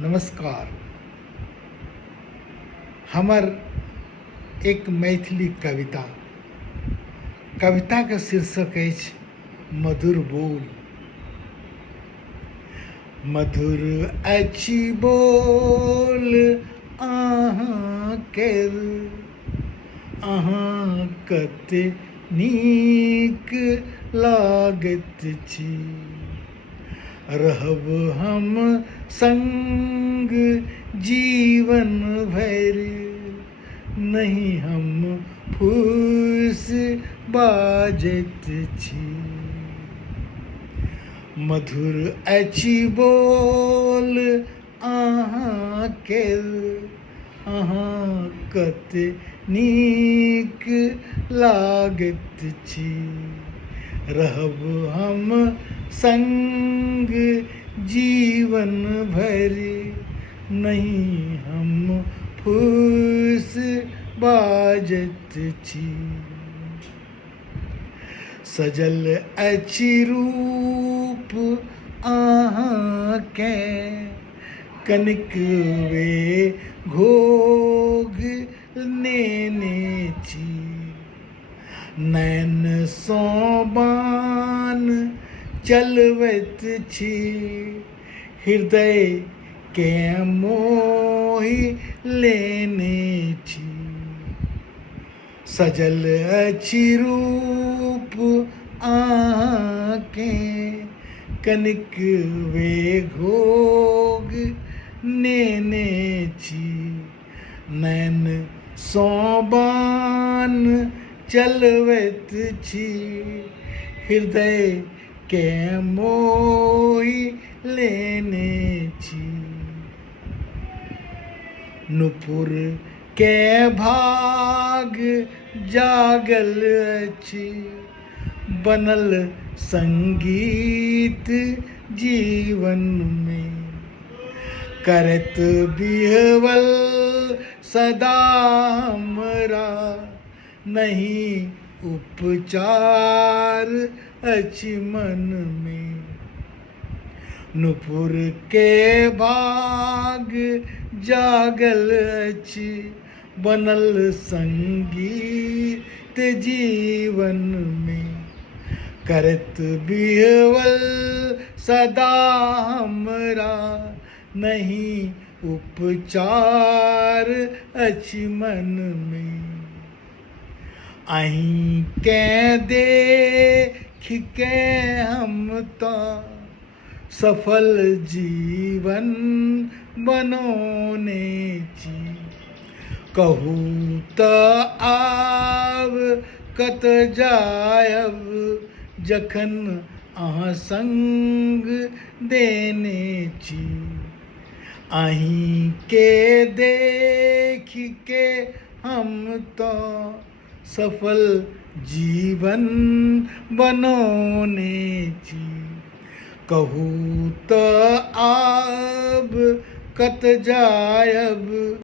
नमस्कार। हमर एक मैथिली कविता के शीर्षक अछि मधुर बोल। मधुर अछि बोल अहाँ केर, अहाँ कते नीक लागैत छी। रहब हम संग जीवन भरि, नहीं हम फूस बाजैत छी। मधुर अछि बोल अहाँ केर, अहाँ कते नीक लागैत छी। रहब हम संग जीवन भरि, नहीं हम फूस बाजैत छी। सजल अछि रूप अहाँके, कनिक वे घोग नेने छी। नैन सँ बाण चलबैत छी, हृदय के मोहि लेने छी। सजल अछि रूप अहाँके, कनिक वे घोग नेने छी। नैन सँ बाण चलबैत छी, हृदय के मोहि लेने छी। नुपुर के भाग जागल अछि, बनल संगीत जीवन में। करत बिहवल सदा हमरा, नहीं उपचार अछि मन में। नुपुर के भाग जागल अछि, बनल संगीत जीवन में। करत बिहवल सदा हमरा, नहीं उपचार अछि मन में। अहीं के देख के हम तो सफल जीवन बनौने छी। कहू तऽ आब कत जायब, जखन अहाँ संग देने छी। अहीं के देख के हम तो सफल जीवन बनौने छी। कहू तऽ आब कत जायब।